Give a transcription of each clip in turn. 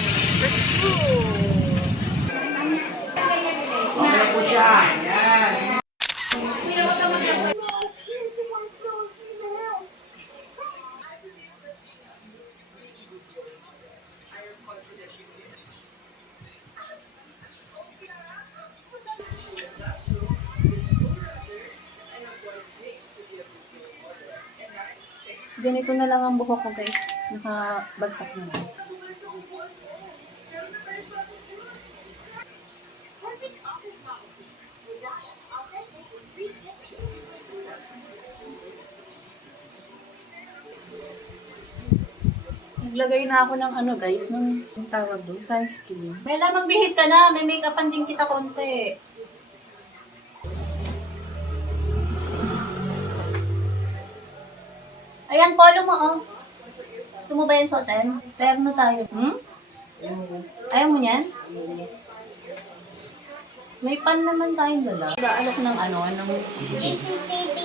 kami sa school. Ano po siya? Yan. Ganito na lang ang buhok ko, guys. Nakabagsak na lang. Naglagay na ako ng ano, guys, ng tawag doon, sunscreen. Bella, magbihis ka na. May make-upan din kita konti. Ayan, polo mo, oh. Gusto mo ba yan suotin? Terno tayo. Ayaw mo yan? May pan naman tayong dala. Nag-aalok ng ano, ng CCTV.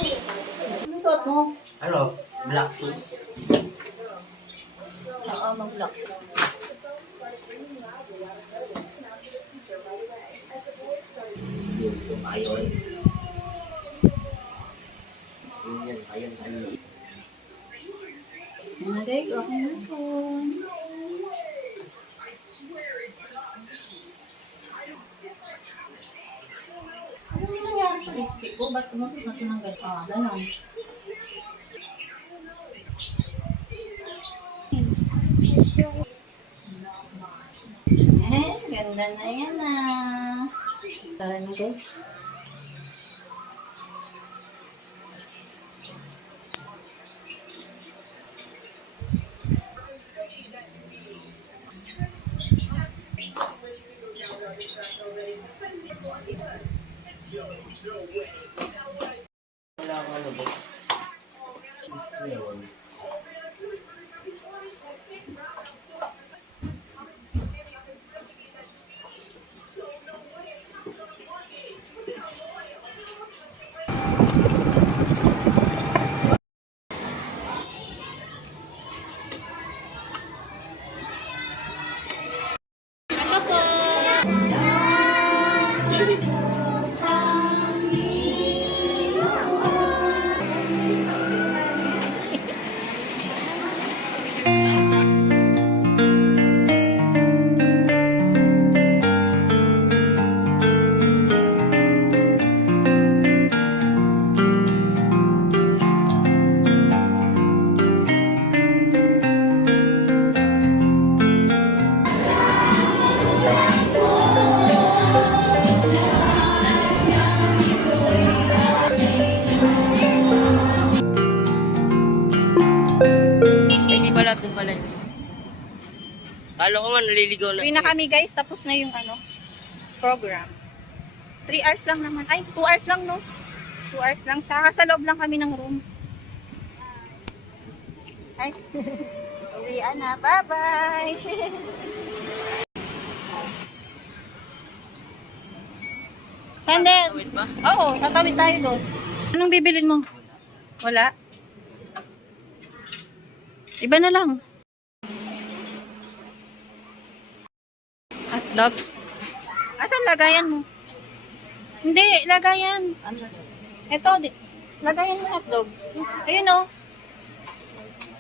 Anong suot mo? Ano? Black shoes. Oo, mag-black shoes. Yung ayon. Yun, ayon. Mga guys, okay na po. Ano nangyari sa lipstick ko? Ba't kumasip na tinanggal? Ganun. Ganda na yan ah. Tara na guys. Wala akong ano ba? Yun. Ito po. Hindi pala, doon pala yun. Kala ko nga naliligaw na. Uwi na kami guys, tapos na yung ano, program. 3 hours lang naman. Ay, 2 hours lang no? 2 hours lang. Sa loob lang kami ng room. Ay, uwian na. Bye-bye! Sandel! Wait ba? Oo, tatawid tayo doon. Anong bibilin mo? Wala? Iba na lang. Hotdog? Asan lagayan mo? Hindi, lagayan. Ito, lagayan mo hotdog. Ayun o.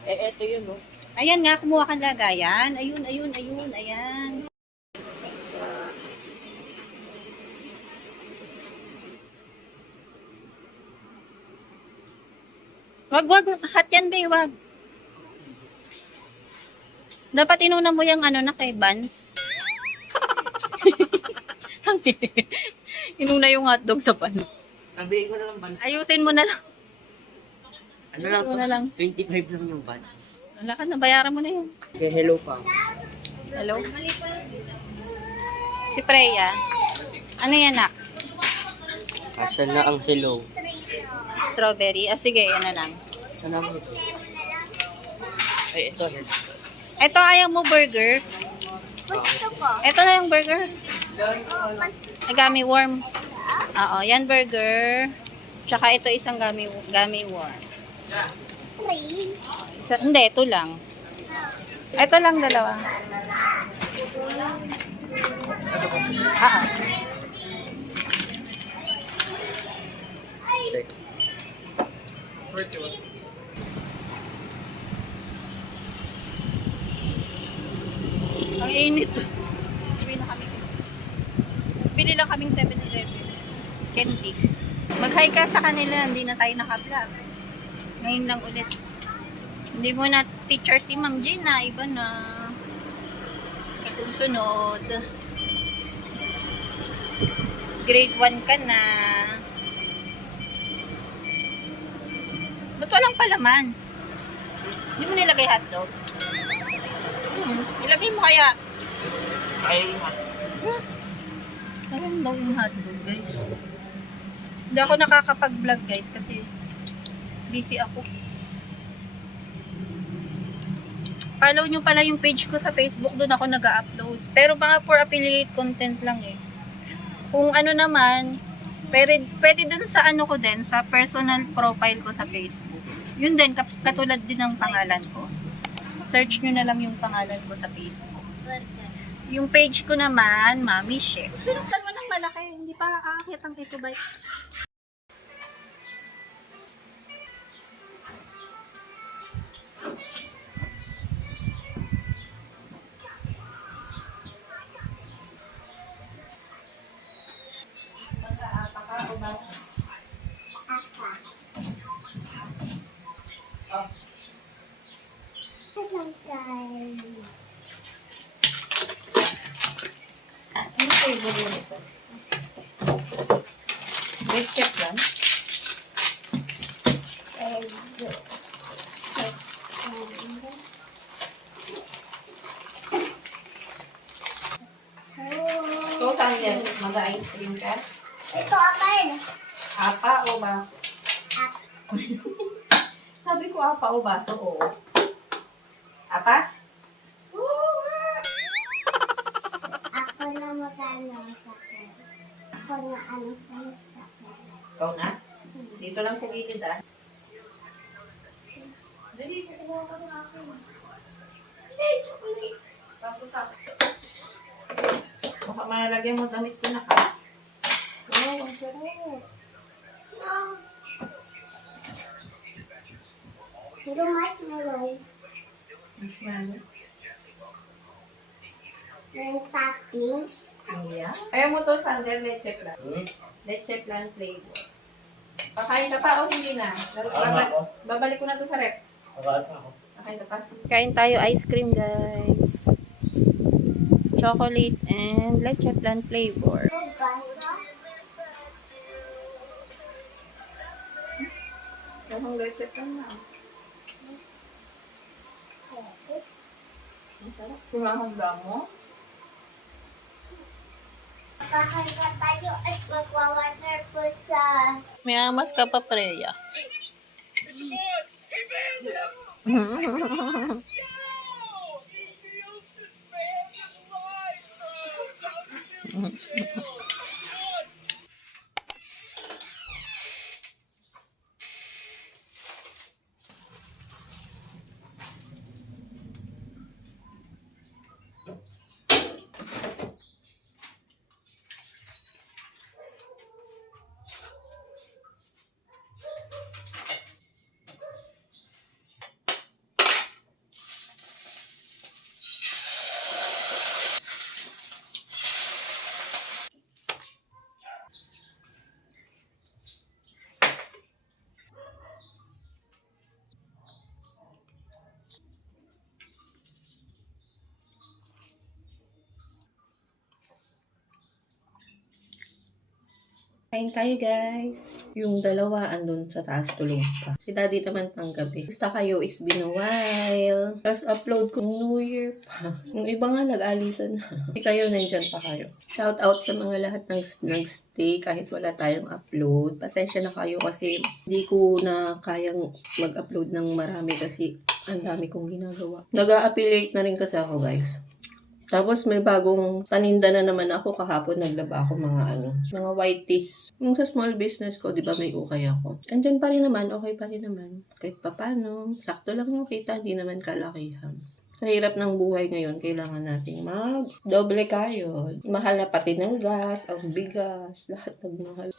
Eto yun, no? Ayan nga, kumuha kang lagayan. Ayun, ayan. Wag, hot yan, be, wag. Dapat inuna mo yung ano na kay Vans. Inuna yung hotdog sa Vans. Sabihin ko na lang buns. Ayusin mo na lang. Ano lang ayusin mo to? na lang. 25 lang yung buns. Wala ka na, bayaran mo na yun. Okay, hello pa. Hello? Si Freya. Ano yan, nak? Asan na ang hello? Strawberry. Ah, sige, yan na lang. Saan na ang hello? Ay, ito. Ito, ayaw mo burger? Gusto ko. Ito na yung burger. Gummy worm. Oo, yan burger. Tsaka ito isang gummy worm. Three. Hindi, ito lang. Ito lang dalawa. Ah. Check. 41. Ang init. Uwi na kami. Bili lang kaming 7-Eleven. Candy. Mag-hi ka sa kanila. Hindi na tayo naka-vlog. Ngayon lang ulit. Hindi mo na teacher si Ma'am Gina. Iba na. Sa susunod. Grade 1 ka na. Ba't walang palaman? Hindi mo nilagay hotdog? Ilagay mo kaya. Kaya yung hot. Sarang daw yung hotdog, guys. Hindi ako nakakapag-vlog, guys, kasi busy ako. Follow nyo pala yung page ko sa Facebook, doon ako nag-upload. Pero mga for affiliate content lang eh. Kung ano naman, pwede dun sa ano ko din, sa personal profile ko sa Facebook. Yun din, katulad din ng pangalan ko. Search nyo na lang yung pangalan ko sa Facebook. Yung page ko naman, Mami Chef. Pinuksan mo ng malaki, hindi para aakit ang ito ba? Ano flavor yun isa? Red chef lang? So, saan yan? Mag-ice cream ka? Ito akin. Apa o baso? Sabi ko apa o baso, oo. Apa? Ako na magano sa akin. Ako na ano sa akin. Ikaw na? Dito lang sa gilid ah. Dali, siya kumuha ka ng akin. Hey, chocolate. Baso sa akin. Baka malagyan mo damit ko na ka. Oo, ang sarap. Pero marshmallow. Marshmallow. Yung toppings. Yeah. Ayaw mo to, Sander, leche plan. Leche plan flavor. Pakain ka pa o hindi na? Babalik ko na to sa rep. Pakain ka pa. Kain tayo ice cream, guys. Chocolate and leche plan flavor. Yung leche plan na. Ang sarap. Kumahanda mo? Kakanta tayo at magwa-water po sa... May amas ka pa, Preya. Kain tayo, guys. Yung dalawa andun sa taas tulog pa. Si daddy naman pang gabi. Basta kayo, is been a while. Tapos upload ko New Year pa. Yung iba nga nag-alisan na. Hindi kayo, nandyan pa kayo. Shout out sa mga lahat ng nag-stay kahit wala tayong upload. Pasensya na kayo kasi hindi ko na kayang mag-upload ng marami kasi ang dami kong ginagawa. Nag-a-affiliate na rin kasi ako, guys. Tapos may bagong paninda na naman ako kahapon, naglaba ako mga white teas. Yung sa small business ko, di ba may ukay ako. Andyan pa rin naman, okay pa rin naman. Kahit papano, sakto lang yung kita, hindi naman kalakihan. Sa hirap ng buhay ngayon, kailangan nating mag-doble kayod. Mahal na pati ng gas, ang bigas, lahat nagmahal.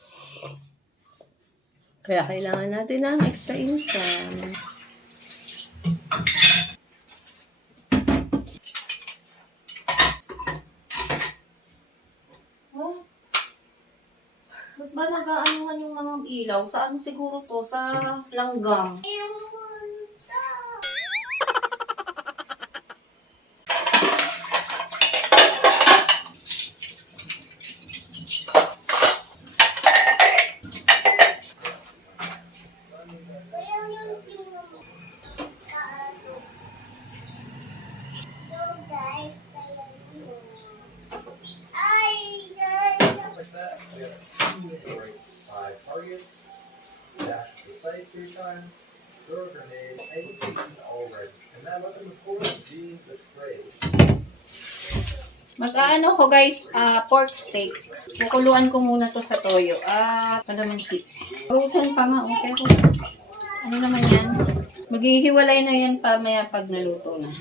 Kaya kailangan natin ng extra income. Oh, ba't ba nag-aanuhan yung mga ilaw? Saan siguro to? Sa langgam. Yung punta. Kaya yung tingnan mo. Kaano. So guys, kaya yun. Ay, guys. Like that, we have a 2 targets, dash the site 3 times, throw a grenade, 8 pieces already. And that weapon, of course, being the spray. Mag-aano ko guys, pork steak. Kukuluan ko muna to sa toyo. Kalamansi. Frozen pa nga, okay ko. Ano naman yan? Maghihiwalay na yan pa maya pag naluto na.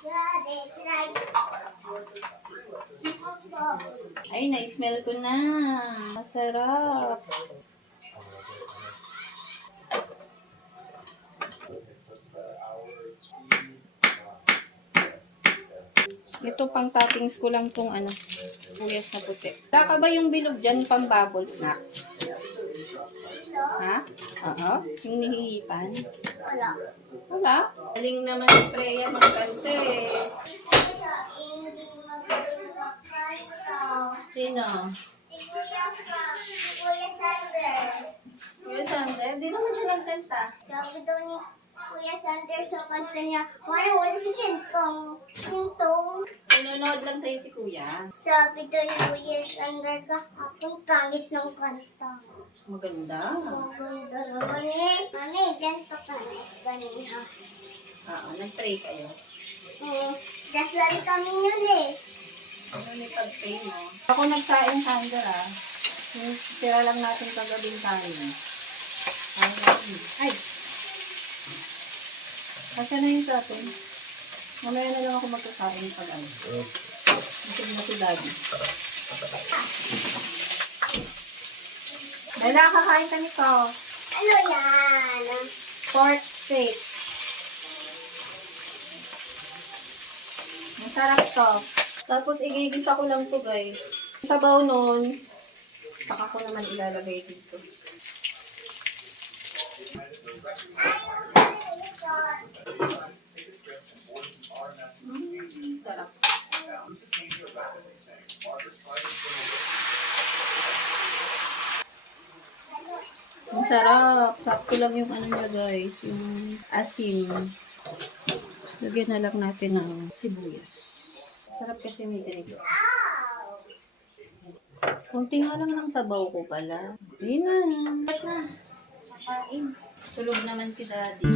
God, it's like... Ay, na-smell ko na. Masarap. Ito pang toppings ko lang tong sibuyas na puti. Wala ka ba yung bilog dyan pang bubble snack? Ha? Oo. Yung nihihipan? Wala. Wala. Galing naman si Freya magkante. Hindi magaling magkanta. Sino? Si Kuya Frank, si Kuya Sander. Kuya Sander? Di naman siya nagkanta. Sabi daw ni Kuya Sander sa kanta niya, wala si Kentong. Kentong. Nanonood lang sa'yo si Kuya. Sabi daw ni Kuya Sander kahapon, pangit ng kanta. Maganda. Ang ganda naman eh. Mami, ganito kami. Ganina. Oo, nag-pray kayo. Dasal kami nun eh. Ano may pag-pray mo? Ako nagsaing Sander Yung tira lang natin kagabing kanin. Ay! Kasi na yung atin. Mamaya na lang ako magkakain pag Masig na si Daddy. Dala, kakain ka nito. Ano yan? Pork steak. Masarap to. Tapos igigisa ko lang to guys. Sabaw nun, saka ko naman ilalagay dito. Sarap. Ang sarap. Sakto lang yung niya guys. Yung asin. Lagyan na lang natin ng sibuyas. Sarap kasi may ganito. Kunti nga lang ng sabaw ko pala. Ayun na. Bas na. Makain. Tulog naman si Daddy.